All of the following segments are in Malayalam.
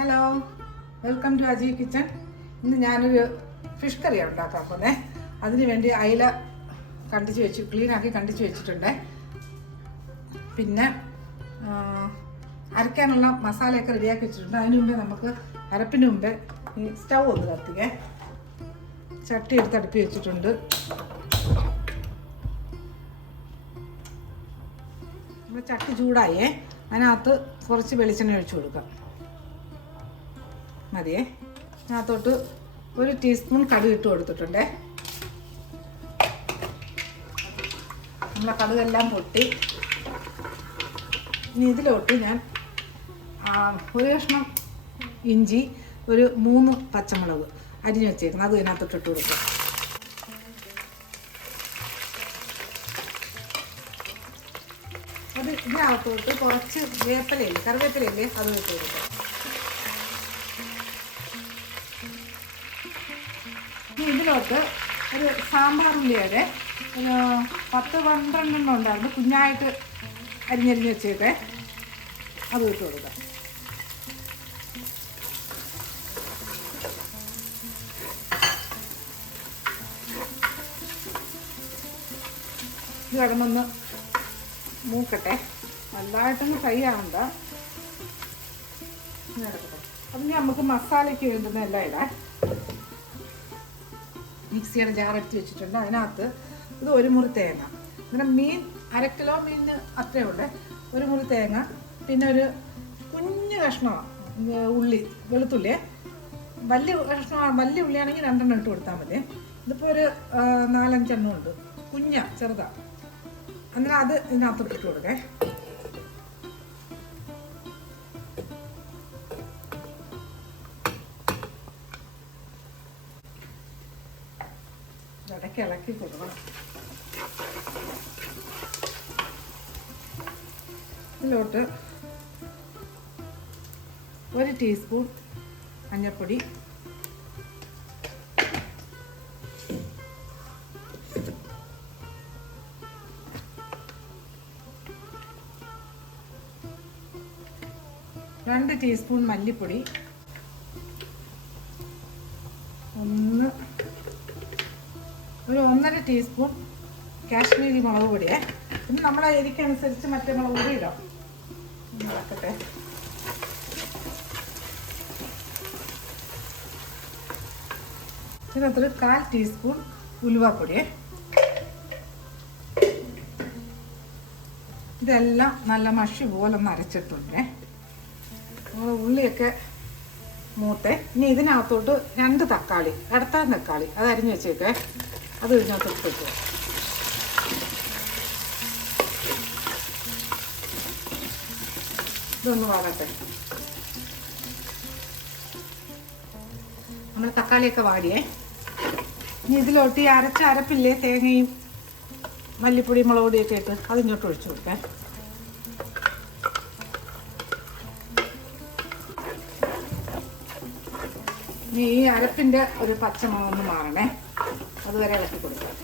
Hello welcome to Aji kitchen ഇന്ന് ഞാനൊരു ഫിഷ് കറിയാണ് ഉണ്ടാക്കാൻ പോകുന്നത് അതിന് വേണ്ടി അയില കണ്ടിച്ച് വെച്ച് ക്ലീൻ ആക്കി കണ്ടിച്ച് വെച്ചിട്ടുണ്ട്. പിന്നെ അരയ്ക്കാനുള്ള മസാലയൊക്കെ റെഡിയാക്കി വെച്ചിട്ടുണ്ട്. അതിന് മുമ്പേ നമുക്ക് അരപ്പിന് മുമ്പേ ഈ സ്റ്റൗ ഒന്ന് കത്തിക്കേ. ചട്ടി എടുത്ത് അടുപ്പി വെച്ചിട്ടുണ്ട്. നമ്മൾ ചട്ടി ചൂടായേ. അതിനകത്ത് കുറച്ച് വെളിച്ചെണ്ണ ഒഴിച്ചു കൊടുക്കാം. മതിയേ. അതിനകത്തോട്ട് ഒരു ടീസ്പൂൺ കടുക് ഇട്ട് കൊടുത്തിട്ടുണ്ടേ. നമ്മളെ കടുകെല്ലാം പൊട്ടി. ഇനി ഇതിലോട്ട് ഞാൻ ഒരു കഷ്ണം ഇഞ്ചി ഒരു മൂന്ന് പച്ചമുളക് അരിഞ്ഞ് വെച്ചേക്കുന്നത് അത് ഇതിനകത്തോട്ട് ഇട്ട് കൊടുക്കും. അത് ഇതിനകത്തോട്ട് കുറച്ച് വേപ്പലയില്ലേ കറിവേപ്പിലയില്ലേ അത് ഇട്ട് കൊടുക്കാം. ഇനി ഒരു സാമ്പാർ ഉള്ളിയുടെ ഒരു പത്ത് പന്ത്രണ്ടെണ്ണം ഉണ്ടായിരുന്നു. കുഞ്ഞായിട്ട് അരിഞ്ഞരിഞ്ഞ് വെച്ചേക്കെ. അത് ഇട്ട് കൊടുക്കാം. ഇത് കിടന്നൊന്ന് മൂക്കട്ടെ. നല്ലതായിട്ടൊന്ന് ഫ്രൈ ആവണ്ട. അപ്പം നമുക്ക് മസാലയ്ക്ക് വേണ്ടുന്ന എല്ലാം ഇടാം. മിക്സിയുടെ ജാർ എടുത്ത് വെച്ചിട്ടുണ്ട്. അതിനകത്ത് ഇത് ഒരു മുറി തേങ്ങ. പിന്നെ മീൻ അര കിലോ മീനിന് അത്രേ ഉള്ളേ. ഒരു മുറി തേങ്ങ പിന്നെ ഒരു കുഞ്ഞു കഷ്ണമാണ് ഉള്ളി വെളുത്തുള്ളി. വലിയ കഷ്ണമാണ് വലിയ ഉള്ളിയാണെങ്കിൽ രണ്ടെണ്ണം ഇട്ട് കൊടുത്താൽ മതി. ഇതിപ്പോൾ ഒരു നാലഞ്ചെണ്ണം ഉണ്ട്. കുഞ്ഞ ചെറുതാണ് അങ്ങനെ അത് ഇതിനകത്തോട്ട് ഇട്ട് കൊടുക്കേ. ഇടയ്ക്ക് ഇളക്കി കൊടുക്കണം. ഇതിലോട്ട് ഒരു ടീസ്പൂൺ മഞ്ഞൾപ്പൊടി. രണ്ട് ടീസ്പൂൺ മല്ലിപ്പൊടി. ടീസ്പൂൺ കാശ്മീരി മുളക് പൊടിയേ പിന്നെ നമ്മളെ എരിക്കനുസരിച്ച് മറ്റേ മുളക് പൊടി ഇടാം. ഇളക്കട്ടെ. ഇതിനകത്തൊരു കാൽ ടീസ്പൂൺ ഉലുവാപ്പൊടിയേ ഇതെല്ലാം നല്ല മഷി പോലെ ഒന്ന് അരച്ചിട്ടുണ്ടേ. നമ്മൾ ഉള്ളിയൊക്കെ മൂത്തേ. ഇനി ഇതിനകത്തോട്ട് രണ്ട് തക്കാളി അടുത്ത തക്കാളി അത് അരിഞ്ഞു വെച്ചേക്കേ. അത് ഇതിനകത്ത് ഇട്ടിട്ട് ഇതൊന്ന് വാടട്ടെ. നമ്മൾ തക്കാളിയൊക്കെ വാടിയേ. ഇനി ഇതിലോട്ട് ഈ അരച്ച അരപ്പില്ലേ തേങ്ങയും മല്ലിപ്പൊടി മുളക് പൊടിയൊക്കെ ഇട്ട് അതിങ്ങോട്ട് ഒഴിച്ചു കൊടുക്കാം. ഇനി ഈ അരപ്പിന്റെ ഒരു പച്ചമുളക് ഒന്ന് മാറണേ. അതുവരെ ഇളക്കി കൊടുക്കാം.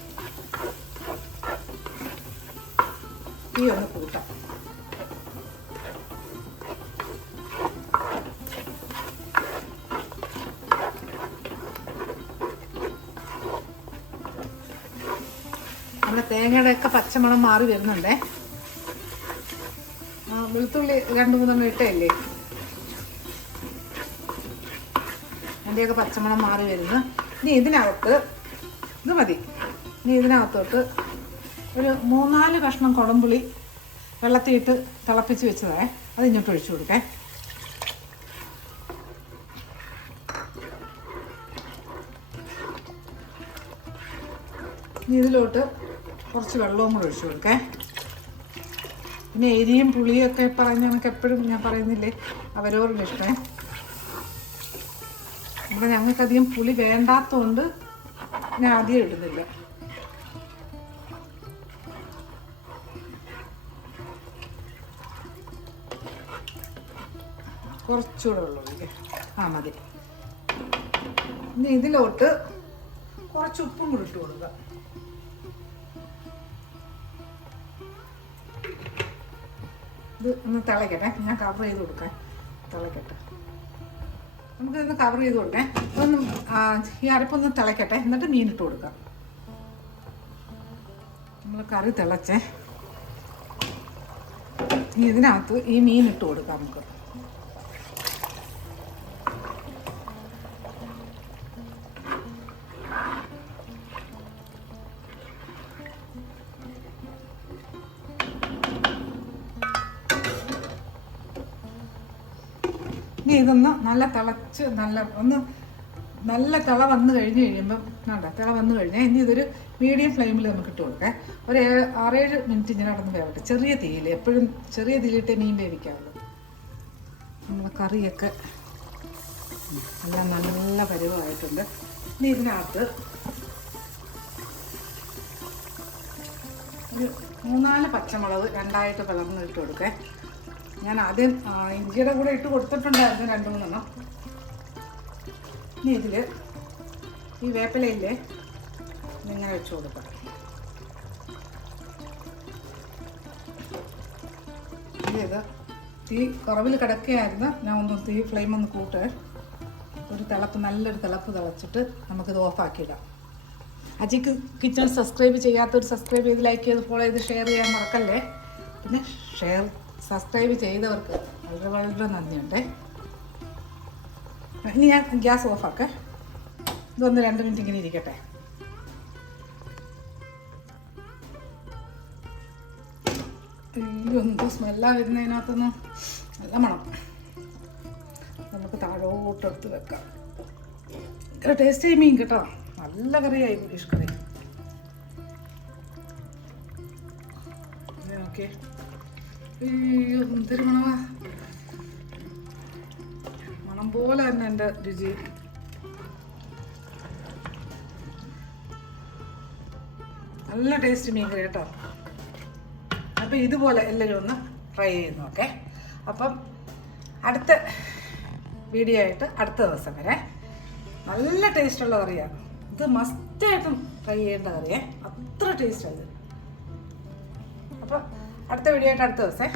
തീ ഒന്ന് കൂട്ടാം. തേങ്ങയുടെ ഒക്കെ പച്ചമണം മാറി വരുന്നുണ്ടേ. വെളുത്തുള്ളി രണ്ട് മൂന്നെണ്ണം ഇട്ടല്ലേ അതിന്റെയൊക്കെ പച്ചമണം മാറി വരുന്നു. ഇനി ഇതിനകത്ത് ഇത് മതി. ഇനി ഇതിനകത്തോട്ട് ഒരു മൂന്നാൽ കഷ്ണം കുടംപുളി വെള്ളത്തിയിട്ട് തിളപ്പിച്ച് വെച്ചതേ അത് ഇങ്ങോട്ട് ഒഴിച്ചു കൊടുക്കേ. ഇനി ഇതിലോട്ട് കുറച്ച് വെള്ളവും കൂടെ ഒഴിച്ചു കൊടുക്കേ. പിന്നെ എരിയും പുളിയൊക്കെ പറഞ്ഞ കണക്ക് എപ്പോഴും ഞാൻ പറയുന്നില്ലേ അവരവരുടെ ഇഷ്ടമേ. ഇവിടെ ഞങ്ങൾക്കധികം പുളി വേണ്ടാത്തതുകൊണ്ട് ഞാൻ ആദ്യം ഇടുന്നില്ല. കുറച്ചുകൂടെ ഉള്ളൂ ആ മതി. ഇനി ഇതിലോട്ട് കുറച്ച് ഉപ്പും കൂടി ഇട്ട് കൊടുക്കുക ഇത് ഒന്ന് തിളയ്ക്കട്ടെ. ഞാൻ കവർ ചെയ്ത് കൊടുക്കാം. തിളയ്ക്കട്ടെ. നമുക്കിതൊന്ന് കവർ ചെയ്ത് കൊടുക്കേ ഒന്ന് ഈ അരപ്പൊന്ന് തിളയ്ക്കട്ടെ. എന്നിട്ട് മീൻ ഇട്ട് കൊടുക്കാം. നമ്മൾ കറി തിളച്ചേ. ഇതിനകത്ത് ഈ മീൻ ഇട്ട് കൊടുക്കാം നമുക്ക്. ഇതൊന്ന് നല്ല തിളച്ച് നല്ല ഒന്ന് നല്ല തിള വന്നു കഴിഞ്ഞ് കഴിയുമ്പം വേണ്ട തിള വന്നു കഴിഞ്ഞാൽ ഇനി ഇതൊരു മീഡിയം ഫ്ലെയിമിൽ നമുക്ക് ഇട്ട് കൊടുക്കാം. ഒരു ആറേഴ് മിനിറ്റ് ഇങ്ങനെ നടന്ന് വേവട്ടെ. ചെറിയ തീയിൽ എപ്പോഴും ചെറിയ തീയിലിട്ടേ മീൻ വേവിക്കാവുള്ളൂ നമ്മളെ കറിയൊക്കെ എല്ലാം നല്ല പരിവമായിട്ടുണ്ട്. ഇനി ഇതിനകത്ത് ഒരു മൂന്നാൽ പച്ചമുളക് രണ്ടായിട്ട് പിളർന്നിട്ട് കൊടുക്കേ. ഞാൻ ആദ്യം ഇഞ്ചിയുടെ കൂടെ ഇട്ട് കൊടുത്തിട്ടുണ്ടായിരുന്നു രണ്ട് മൂന്നെണ്ണം. ഇനി ഇതിൽ ഈ വേപ്പിലയില്ലേ ഇങ്ങനെ വെച്ച് കൊടുക്കണം തീ കുറവിൽ കിടക്കുകയായിരുന്നു. ഞാൻ ഒന്ന് തീ ഫ്ലെയിം ഒന്ന് കൂട്ട്. ഒരു തിളപ്പ് നല്ലൊരു തിളപ്പ് തിളച്ചിട്ട് നമുക്കിത് ഓഫാക്കിയിടാം അജിക്ക് കിച്ചൺ സബ്സ്ക്രൈബ് ചെയ്യാത്തവർ സബ്സ്ക്രൈബ് ചെയ്ത് ലൈക്ക് ചെയ്ത് ഫോളോ ചെയ്ത് ഷെയർ ചെയ്യാൻ മറക്കല്ലേ? പിന്നെ ഷെയർ സബ്സ്ക്രൈബ് ചെയ്തവർക്ക് വളരെ വളരെ നന്ദിയുണ്ട്. ഇനി ഞാൻ ഗ്യാസ് ഓഫാക്കേ. ഇതൊന്ന് രണ്ട് മിനിറ്റ് ഇങ്ങനെ ഇരിക്കട്ടെ. എന്തോ സ്മെല്ലാ വരുന്നതിനകത്തുനിന്ന് നല്ല മണം. നമുക്ക് താഴോട്ട് എടുത്ത് വെക്കാം. ഭയങ്കര ടേസ്റ്റ് മീൻ കേട്ടോ. നല്ല കറിയായി ഫിഷ് കറി ഓക്കെ അയ്യോ എന്തൊരു മണമാ മണം പോലെ തന്നെ എന്റെ രുചി. നല്ല ടേസ്റ്റ് മീൻ കറി കേട്ടോ. അപ്പം ഇതുപോലെ എല്ലാവരും ഒന്ന് ട്രൈ ചെയ്ത് ഓക്കെ അപ്പം അടുത്ത വീഡിയോ ആയിട്ട് അടുത്ത ദിവസം വരെ. നല്ല ടേസ്റ്റുള്ള കറിയാണ് ഇത് മസ്റ്റായിട്ടും ട്രൈ ചെയ്യേണ്ട കറിയേ. അത്ര ടേസ്റ്റ് അത് അപ്പം അടുത്ത വീഡിയോ ആയിട്ട് അടുത്ത ദിവസേ.